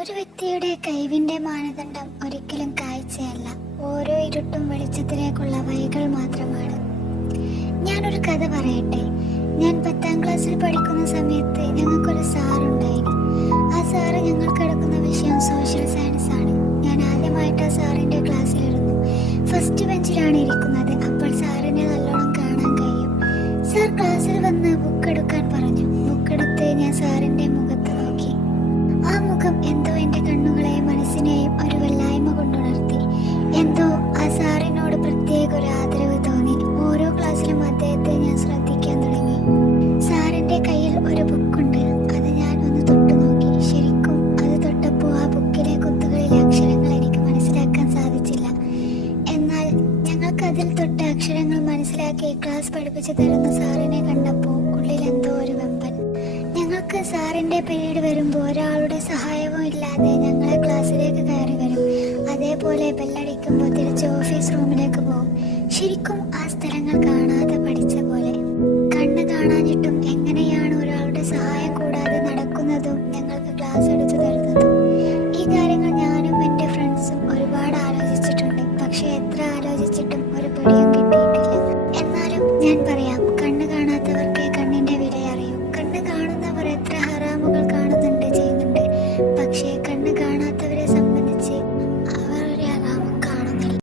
ഒരു വ്യക്തിയുടെ കഴിവിന്റെ മാനദണ്ഡം ഒരിക്കലും കാഴ്ചയല്ല. ഓരോ ഇരുട്ടും വെളിച്ചത്തിലേക്കുള്ള വഴികൾ മാത്രമാണ്. ഞാനൊരു കഥ പറയട്ടെ. ഞാൻ പത്താം ക്ലാസ്സിൽ പഠിക്കുന്ന സമയത്ത് ഞങ്ങൾക്കൊരു സാറുണ്ടായിരുന്നു. ആ സാറ് ഞങ്ങൾക്ക് എടുക്കുന്ന വിഷയം സോഷ്യൽ സയൻസ് ആണ്. ഞാൻ ആദ്യമായിട്ട് ആ സാറിന്റെ ക്ലാസ്സിലിരുന്നു. ഫസ്റ്റ് ബെഞ്ചിലാണ് ഇരിക്കുന്നത്. അപ്പോൾ സാറിനെ നല്ലോണം കാണാൻ കഴിയും. സാർ ക്ലാസ്സിൽ വന്ന് ബുക്ക് എടുക്കാൻ പറഞ്ഞു. ബുക്ക് എടുത്ത് ഞാൻ സാറിന്റെ ഒരു തോന്നി ഓരോ ക്ലാസ്സിലും അദ്ദേഹത്തെ ഞാൻ ശ്രദ്ധിക്കാൻ തുടങ്ങി. സാറിന്റെ കയ്യിൽ ഒരു ബുക്കുണ്ട്. അത് ഞാൻ ഒന്ന് തൊട്ടു നോക്കി. ശരിക്കും അത് തൊട്ടപ്പോൾ ആ ബുക്കിലെ കുത്തുകളിലെ അക്ഷരങ്ങൾ എനിക്ക് മനസ്സിലാക്കാൻ സാധിച്ചില്ല. എന്നാൽ ഞങ്ങൾക്ക് അതിൽ തൊട്ട അക്ഷരങ്ങൾ മനസ്സിലാക്കി ക്ലാസ് പഠിപ്പിച്ചു തരുന്ന സാറിനെ കണ്ടപ്പോൾ ഉള്ളിൽ എന്തോ ഒരു വെമ്പൻ. ഞങ്ങൾക്ക് സാറിന്റെ പീരീഡ് വരുമ്പോൾ ഒരാളുടെ സഹായവും ഇല്ലാതെ ഞങ്ങളെ ക്ലാസ്സിലേക്ക് കയറി പോലെ ബെല്ലടിക്കുമ്പോൾ തിരിച്ച് ഓഫീസ് റൂമിലേക്ക് പോകും. ശരിക്കും ആ സ്ഥലങ്ങൾ കാണാതെ പഠിച്ച പോലെ. കണ്ണ് കാണാഞ്ഞിട്ടും എങ്ങനെയാണ് ഒരാളുടെ സഹായം കൂടാതെ നടക്കുന്നതും ഞങ്ങൾക്ക് ക്ലാസ് എടുത്തു തരുന്നതും. ഈ കാര്യങ്ങൾ ഞാനും എന്റെ ഫ്രണ്ട്സും ഒരുപാട് ആലോചിച്ചിട്ടുണ്ട്. പക്ഷെ എത്ര ആലോചിച്ചിട്ടും ഒരു പിടിയും കിട്ടിയിട്ടില്ല. എന്നാലും ഞാൻ പറയാം